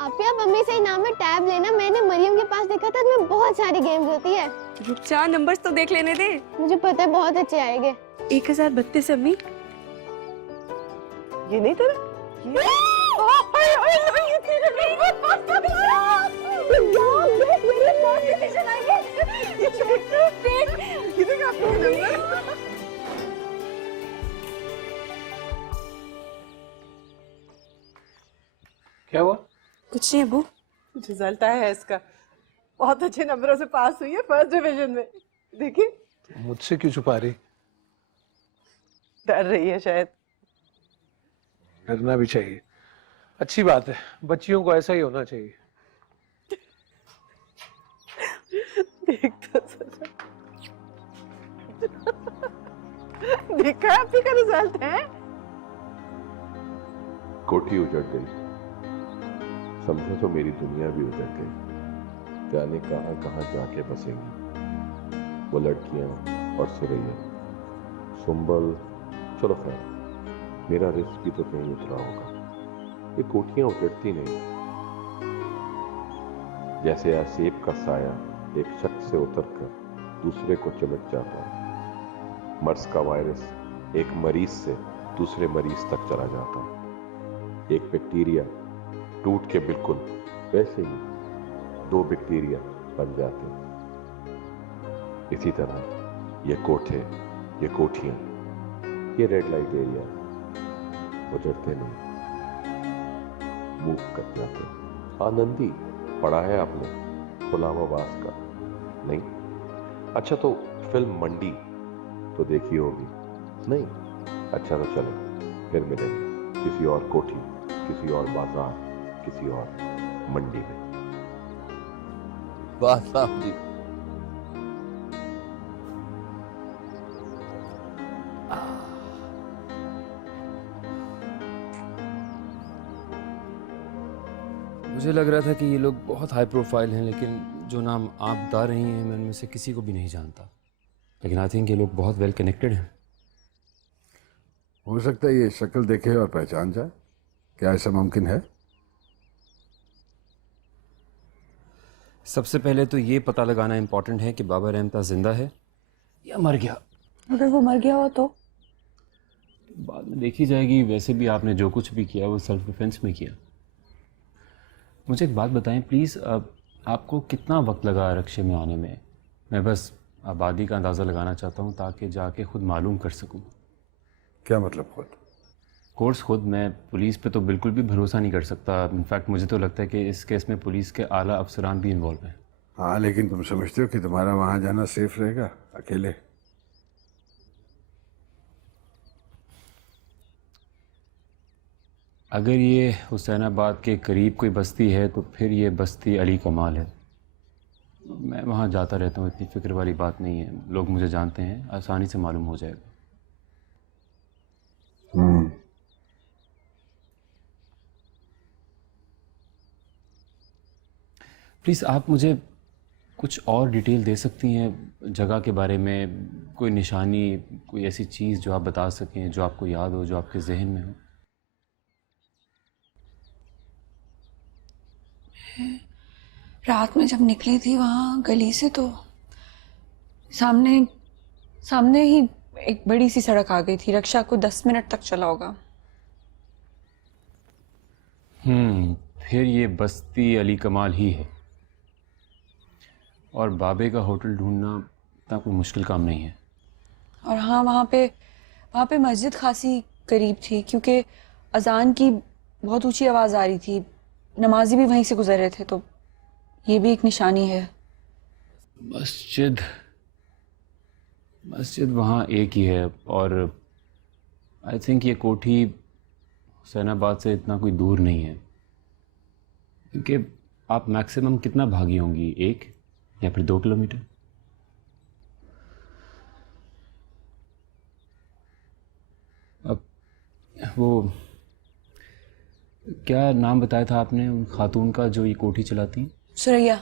आप या मम्मी से इनाम में टैब लेना। मैंने मरियम के पास देखा था, उसमें बहुत सारी गेम्स होती है। रुक जा, नंबर्स तो देख लेने दे। मुझे पता है बहुत अच्छे आएंगे। 1032 अम्मी। ये नहीं तेरा? क्या हुआ? कुछ नहीं अबू। रिजल्ट आया है इसका, बहुत अच्छे नंबरों से पास हुई है फर्स्ट डिवीजन में। देखिए मुझसे क्यों छुपा रही? डर रही है शायद। डरना भी चाहिए, अच्छी बात है, बच्चियों को ऐसा ही होना चाहिए। देख तो सच। देखा आप ही का रिजल्ट है। कोठी उजड़ गई, समझो तो मेरी दुनिया भी उजड़ गई। जाने कहां कहां जाके बसेंगी वो लड़कियां और सुरैया, सुंबल। चलो खैर, मेरा रिस्क भी तो कहीं उतरा होगा। ये कोठियां उजड़ती नहीं, जैसे आसेब का साया एक शख्स से उतरकर दूसरे को चिमट जाता है। मर्स का वायरस एक मरीज से दूसरे मरीज तक चला जाता है। एक बैक्टीरिया टूट के बिल्कुल वैसे ही 2 बैक्टीरिया बन जाते हैं। इसी तरह ये कोठे, ये कोठियां, ये रेड लाइट एरिया उजड़ते नहीं, मूव कर जाते हैं। आनंदी पढ़ा है आपने गुलाम अब्बास का? नहीं? अच्छा तो फिल्म मंडी तो देखी होगी? नहीं? अच्छा तो चलो फिर मिलेंगे किसी और कोठी, किसी और बाजार, किसी और मंडी में। वाह साहब जी, मुझे लग रहा था कि ये लोग बहुत हाई प्रोफाइल हैं, लेकिन जो नाम आप बता रही हैं मैं उनमें से किसी को भी नहीं जानता। लेकिन आई थिंक ये लोग बहुत वेल कनेक्टेड हैं। हो सकता है ये शक्ल देखे और पहचान जाए। क्या ऐसा मुमकिन है? सबसे पहले तो ये पता लगाना इम्पोर्टेंट है कि बाबा रहमता जिंदा है या मर गया। अगर वो मर गया हो तो बाद में देखी जाएगी। वैसे भी आपने जो कुछ भी किया वो सेल्फ डिफेंस में किया। मुझे एक बात बताएं प्लीज़, आपको कितना वक्त लगा रक्शे में आने में? मैं बस आबादी का अंदाज़ा लगाना चाहता हूँ ताकि जाके खुद मालूम कर सकूँ। क्या मतलब खुद? कोर्स खुद। मैं पुलिस पे तो बिल्कुल भी भरोसा नहीं कर सकता। इनफैक्ट मुझे तो लगता है कि इस केस में पुलिस के आला अफसरान भी इन्वॉल्व हैं। हाँ, लेकिन तुम समझते हो कि तुम्हारा वहां जाना सेफ रहेगा अकेले? अगर ये हुसैनाबाद के करीब कोई बस्ती है तो फिर ये बस्ती अली कमाल है। मैं वहाँ जाता रहता हूँ, इतनी फ़िक्र वाली बात नहीं है। लोग मुझे जानते हैं, आसानी से मालूम हो जाएगा। प्लीज़ आप मुझे कुछ और डिटेल दे सकती हैं जगह के बारे में? कोई निशानी, कोई ऐसी चीज़ जो आप बता सकें, जो आपको याद हो, जो आपके जहन में हो? रात में जब निकली थी वहाँ गली से तो सामने सामने ही एक बड़ी सी सड़क आ गई थी। रक्षा को 10 मिनट तक चला होगा। फिर ये बस्ती अली कमाल ही है। और बाबे का होटल ढूंढना इतना कोई मुश्किल काम नहीं है। और हाँ, वहाँ पे मस्जिद खासी करीब थी, क्योंकि अजान की बहुत ऊंची आवाज़ आ रही थी। नमाजी भी वहीं से गुजर रहे थे, तो ये भी एक निशानी है। मस्जिद वहाँ एक ही है। और आई थिंक ये कोठी हुसैनाबाद से इतना कोई दूर नहीं है, क्योंकि आप मैक्सिमम कितना भागी होंगी, 1 या फिर 2 किलोमीटर? अब वो क्या नाम बताया था आपने उन खातून का जो ये कोठी चलाती? सुरैया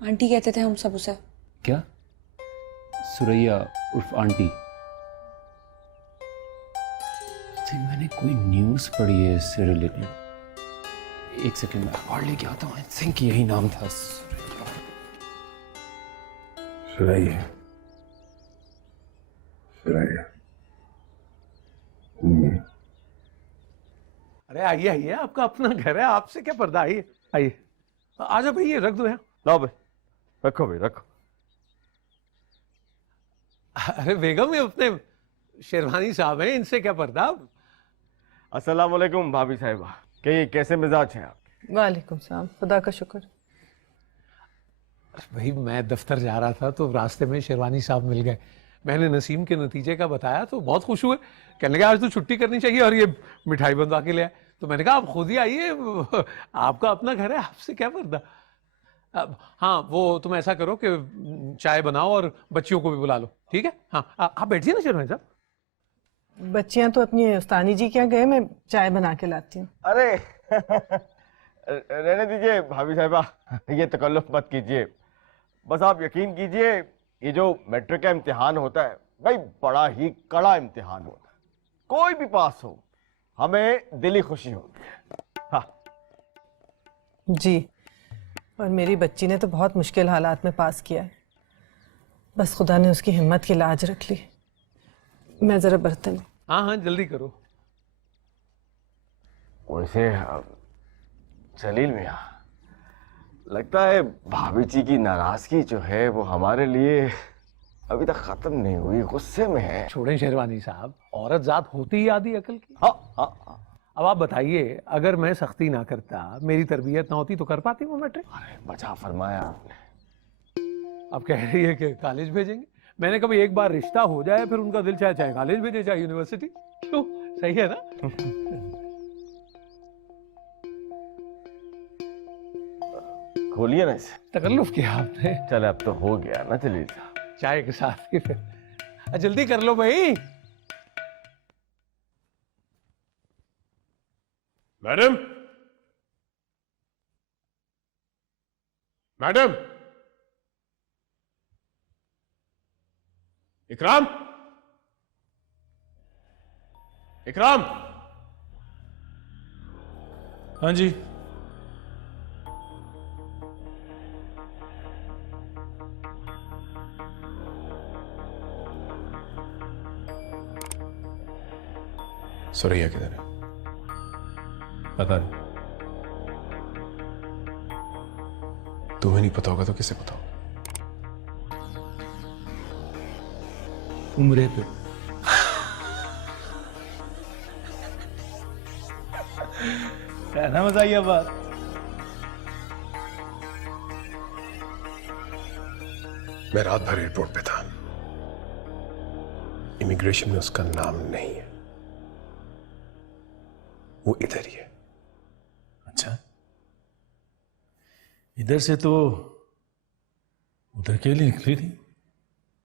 आंटी कहते थे हम सब उसे। क्या? सुरैया उर्फ आंटी? मैंने कोई न्यूज़ पढ़ी है इससे रिलेटेड। एक सेकंड में अखबार लेके आता हूँ। आई थिंक यही नाम था। सुरैया, सुरैया। अरे आइए आइए, आपका अपना घर है, आपसे क्या पर्दा। आइए आइए, आ जाओ भाई, ये रख दो यहाँ। लाओ भाई, रखो भाई रखो। अरे बेगम, ये अपने शेरवानी साहब हैं, इनसे क्या पर्दा। अस्सलाम वालेकुम भाभी साहिबा, कैसे मिजाज हैं आप? वालेकुम सलाम, खुदा का शुक्र। भाई मैं दफ्तर जा रहा था तो रास्ते में शेरवानी साहब मिल गए। मैंने नसीम के नतीजे का बताया तो बहुत खुश हुए। कहने लगे आज तो छुट्टी करनी चाहिए और ये मिठाई बनवा के ले आए। तो मैंने कहा आप खुद ही आइए, आपका अपना घर है, आपसे क्या पर्दा। हाँ, वो तुम ऐसा करो कि चाय बनाओ और बच्चियों को भी बुला लो, ठीक है। हाँ, आप बैठिए ना शेरवानी साहब। बच्चियां तो अपनी उस्तानी जी क्या गए, मैं चाय बना के लाती हूँ। अरे रहने दीजिए भाभी साहिबा, ये तकल्लुफ मत कीजिए। बस आप यकीन कीजिए, ये जो मैट्रिक का इम्तिहान होता है भाई, बड़ा ही कड़ा इम्तिहान होता है। कोई भी पास हो, हमें दिली खुशी होगी। हाँ जी, और मेरी बच्ची ने तो बहुत मुश्किल हालात में पास किया है। बस खुदा ने उसकी हिम्मत की लाज रख ली। मैं जरा बर्तन। हाँ हाँ, जल्दी करो। वैसे जलील मियाँ, लगता है भाभी जी की नाराजगी जो है वो हमारे लिए अभी तक खत्म नहीं हुई, गुस्से में है। छोड़ें शेरवानी साहब, औरत जात होती ही आधी अकल की। हाँ हाँ हाँ। अब आप बताइए, अगर मैं सख्ती ना करता, मेरी तरबियत ना होती तो कर पाती वो मैट्रिक। अरे बचा फरमाया आपने। आप कह रही है कि कॉलेज भेजेंगे। मैंने कभी एक बार रिश्ता हो जाए फिर उनका दिल चाहे चाहे कॉलेज भेजे चाहे यूनिवर्सिटी। क्यों, सही है ना। खोलिए ना इसे। तकल्लुफ किया आपने। चले अब तो हो गया ना जलील साहब। चाय के साथ ही फिर जल्दी कर लो भाई। मैडम, मैडम, इकराम, इकराम। हाँ जी। सुरैया किधर है? पता नहीं। तुम्हें नहीं पता होगा तो किसे पता होगा? उम्रे पे। कहना मजा आई बात। मैं रात भर एयरपोर्ट पे था। इमिग्रेशन में उसका नाम नहीं है, वो इधर ही है। अच्छा, इधर से तो उधर के लिए निकली थी।